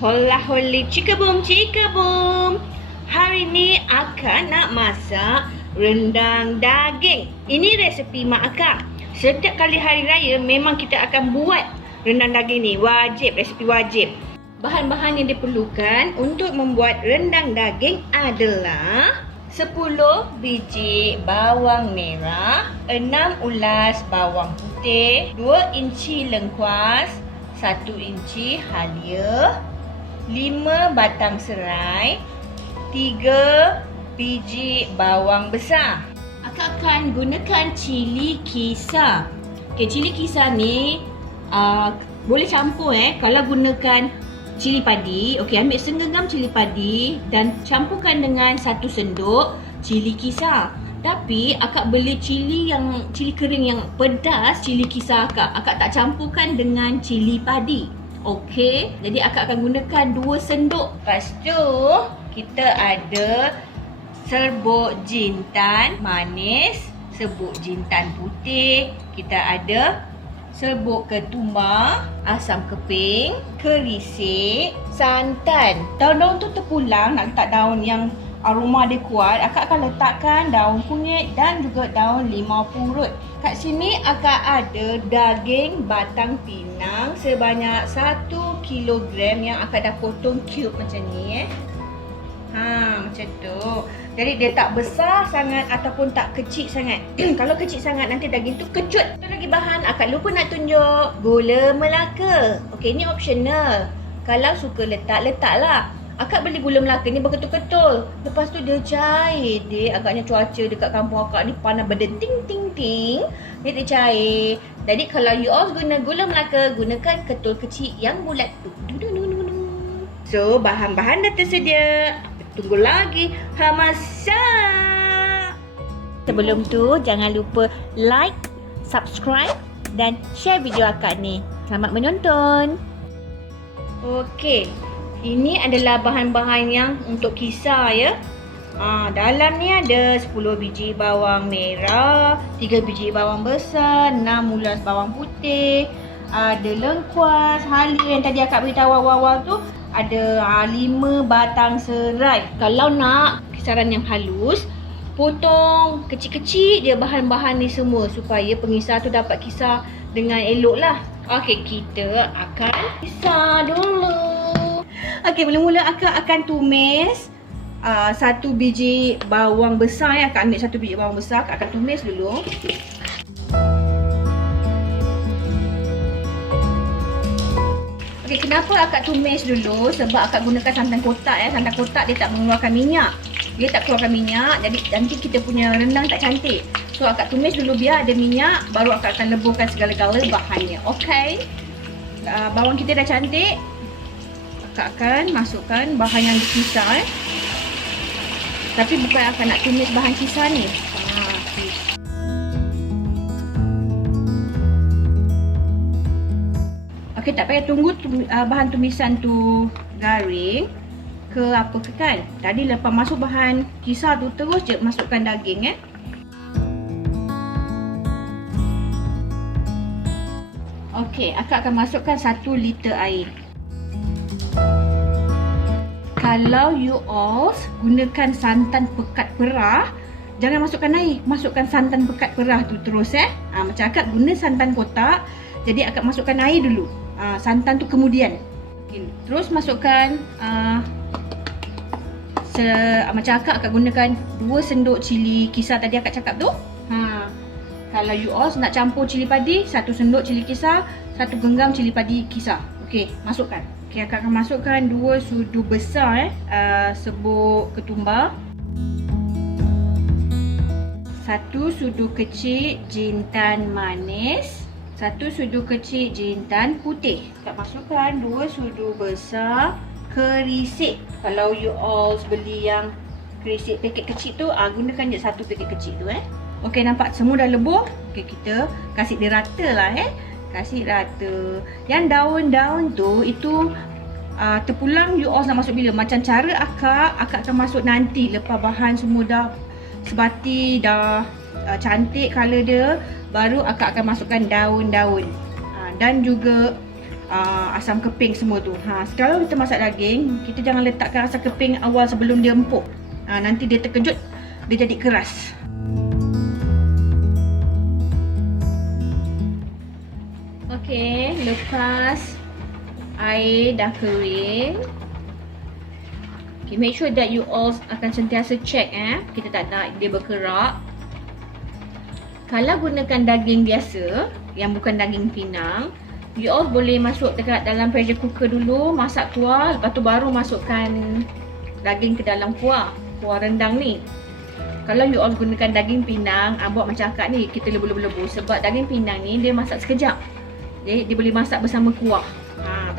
Hola holi cikabum cikabum. Hari ni akak nak masak rendang daging. Ini resepi mak akak. Setiap kali hari raya memang kita akan buat rendang daging ni. Wajib, resepi wajib. Bahan-bahan yang diperlukan untuk membuat rendang daging adalah 10 biji bawang merah, 6 ulas bawang putih, 2 inci lengkuas, 1 inci halia, 5 batang serai, 3 biji bawang besar. Akak akan gunakan cili kisar. Okay, cili kisar ni boleh campur kalau gunakan cili padi. Okey, ambil segenggam cili padi dan campurkan dengan 1 sendok cili kisar. Tapi akak beli cili kering yang pedas, cili kisar akak tak campurkan dengan cili padi. Okey, jadi akak akan gunakan 2 sendok. Lepas tu kita ada serbuk jintan manis, serbuk jintan putih, kita ada serbuk ketumbar, asam keping, kerisik, santan. Daun-daun tu terpulang, nak letak daun yang aroma dia kuat, akak akan letakkan daun kunyit dan juga daun limau purut. Kat sini akak ada daging batang pinang sebanyak 1 kilogram yang akak dah potong cube macam ni macam tu. Jadi dia tak besar sangat ataupun tak kecil sangat. Kalau kecil sangat nanti daging tu kecut. Satu lagi bahan akak lupa nak tunjuk, gula melaka. Okey, ni optional. Kalau suka letaklah. Akak beli gula melaka ni berketul-ketul. Lepas tu dia cair. Dia agaknya cuaca dekat kampung akak ni panas berdenting-ting-ting. Dia cair. Jadi kalau you all guna gula melaka, gunakan ketul kecil yang bulat tu. So, bahan-bahan dah tersedia. Tunggu lagi. Masak. Sebelum tu, jangan lupa like, subscribe dan share video akak ni. Selamat menonton. Okey. Ini adalah bahan-bahan yang untuk kisar ya. Dalam ni ada 10 biji bawang merah, 3 biji bawang besar, 6 ulas bawang putih, ada lengkuas, halia yang tadi akak beritahu awal-awal tu, ada 5 batang serai. Kalau nak kisaran yang halus, potong kecil-kecil je bahan-bahan ni semua supaya pengisar tu dapat kisar dengan elok lah. Okey, kita akan kisar dulu. Okey, mula-mula akak akan tumis 1 biji bawang besar ya. Akak ambil 1 biji bawang besar, akak akan tumis dulu. Okey, kenapa akak tumis dulu? Sebab akak gunakan santan kotak ya. Santan kotak dia tak mengeluarkan minyak. Dia tak keluarkan minyak, jadi nanti kita punya rendang tak cantik. So akak tumis dulu biar ada minyak, baru akak akan leburkan segala-gala bahannya. Okey. Bawang kita dah cantik. Akak akan masukkan bahan yang dikisar Tapi bukan akak nak tumis bahan kisar ni. Okey, tak payah tunggu bahan tumisan tu garing ke apa ke kan. Tadi lepas masuk bahan kisar tu, terus je masukkan daging Okey, akak akan masukkan 1 liter air. Kalau you all gunakan santan pekat perah, jangan masukkan air, masukkan santan pekat perah tu terus macam akak guna santan kotak, jadi akak masukkan air dulu. Santan tu kemudian. Okay. Terus masukkan macam akak gunakan 2 sendok cili kisar tadi akak cakap tu. Kalau you all nak campur cili padi, 1 sendok cili kisar, 1 genggam cili padi kisar. Okey, masukkan. Okey, akak akan masukkan 2 sudu besar serbuk ketumbar, 1 sudu kecil jintan manis, 1 sudu kecil jintan putih. Akak masukkan 2 sudu besar kerisik. Kalau you all beli yang kerisik paket kecil tu, gunakan je 1 paket kecil tu Okey, nampak semua dah lebur. Okey, kita kasih dia rata lah kasih rata. Yang daun-daun tu itu terpulang you all nak masuk bila? Macam cara akak akan masuk nanti lepas bahan semua dah sebati, dah cantik color dia, baru akak akan masukkan daun-daun dan juga asam keping semua tu. Sekarang kita masak daging, kita jangan letakkan asam keping awal sebelum dia empuk. Nanti dia terkejut, dia jadi keras. Okey, lepas air dah kering. Okay, make sure that you all akan sentiasa check kita tak nak dia berkerak. Kalau gunakan daging biasa yang bukan daging pinang, you all boleh masuk dekat dalam pressure cooker dulu, masak kuah, lepas tu baru masukkan daging ke dalam kuah rendang ni. Kalau you all gunakan daging pinang, buat macam akak ni, kita lebu-lebu sebab daging pinang ni dia masak sekejap. Dia boleh masak bersama kuah.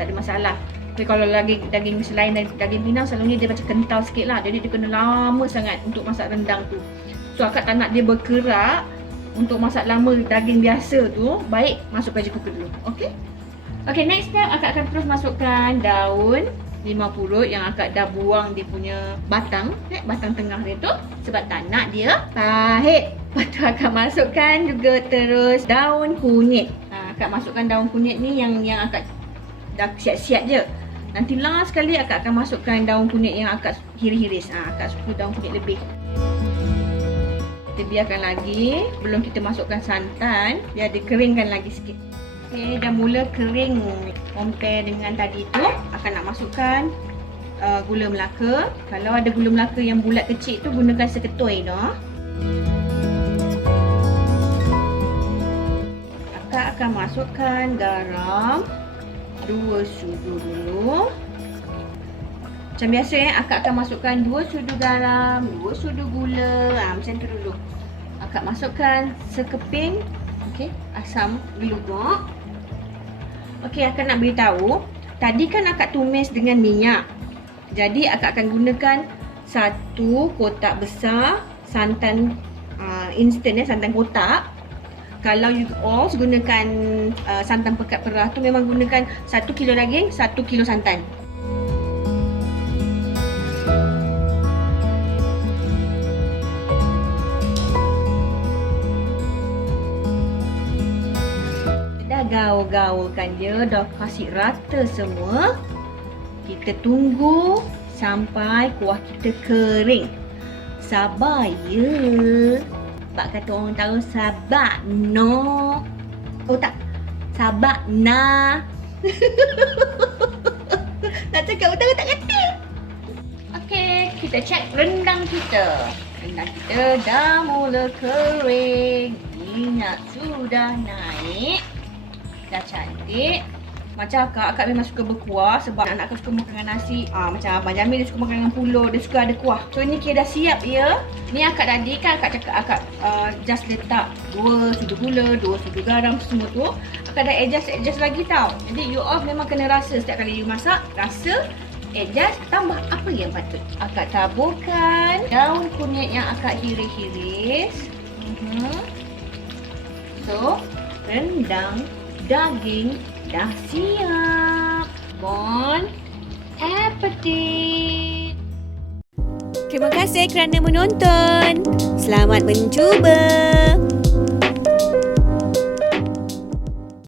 Tak ada masalah. Tapi kalau daging selain daging pinang, selalunya dia macam kental sikit lah. Jadi dia kena lama sangat untuk masak rendang tu. So akak tak nak dia berkerak. Untuk masak lama daging biasa tu, baik masuk pressure cooker dulu. Okay, next step akak akan terus masukkan daun limau purut yang akak dah buang dia punya batang, batang tengah dia tu, sebab tak nak dia pahit. Lepas tu akak masukkan juga terus daun kunyit. Akak masukkan daun kunyit ni yang akak dah siap-siap je. Nanti last sekali akak akan masukkan daun kunyit yang akak hiris-hiris. Akak suka daun kunyit lebih. Kita biarkan lagi, belum kita masukkan santan, biar dia keringkan lagi sikit. Okay, dah mula kering compare dengan tadi tu, akan nak masukkan gula melaka. Kalau ada gula melaka yang bulat kecil tu, gunakan seketui dah. Akak akan masukkan garam 2 sudu dulu. Macam biasa akak akan masukkan 2 sudu garam, 2 sudu gula, macam tu dulu. Akak masukkan sekeping asam geluguk. Akak nak beritahu, tadi kan akak tumis dengan minyak. Jadi akak akan gunakan 1 kotak besar santan instant santan kotak. Kalau you all gunakan santan pekat perah tu, memang gunakan 1 kilo daging, 1 kilo santan. Gaul-gaulkan je, dah kasih rata semua. Kita tunggu sampai kuah kita kering. Sabar ya. Sebab kata orang tahu sabar no. Oh tak, sabar na. Nak cakap utara tak kata. Okey, kita cek rendang kita. Rendang kita dah mula kering. Minyak sudah naik. Dah cantik. Macam akak memang suka berkuah sebab anak akak suka makan dengan nasi. Macam Abang Jamil dia suka makan dengan pulut, dia suka ada kuah. So ni kira dah siap ya. Ni akak tadi kan akak cakap akak just letak 2 sudu gula, 2 sudu garam semua tu. Akak dah adjust lagi tau. Jadi you all memang kena rasa setiap kali you masak, rasa, adjust, tambah apa yang patut. Akak taburkan daun kunyit yang akak hiris-hiris. So rendang daging dah siap. Bon appetit. Terima kasih kerana menonton. Selamat mencuba.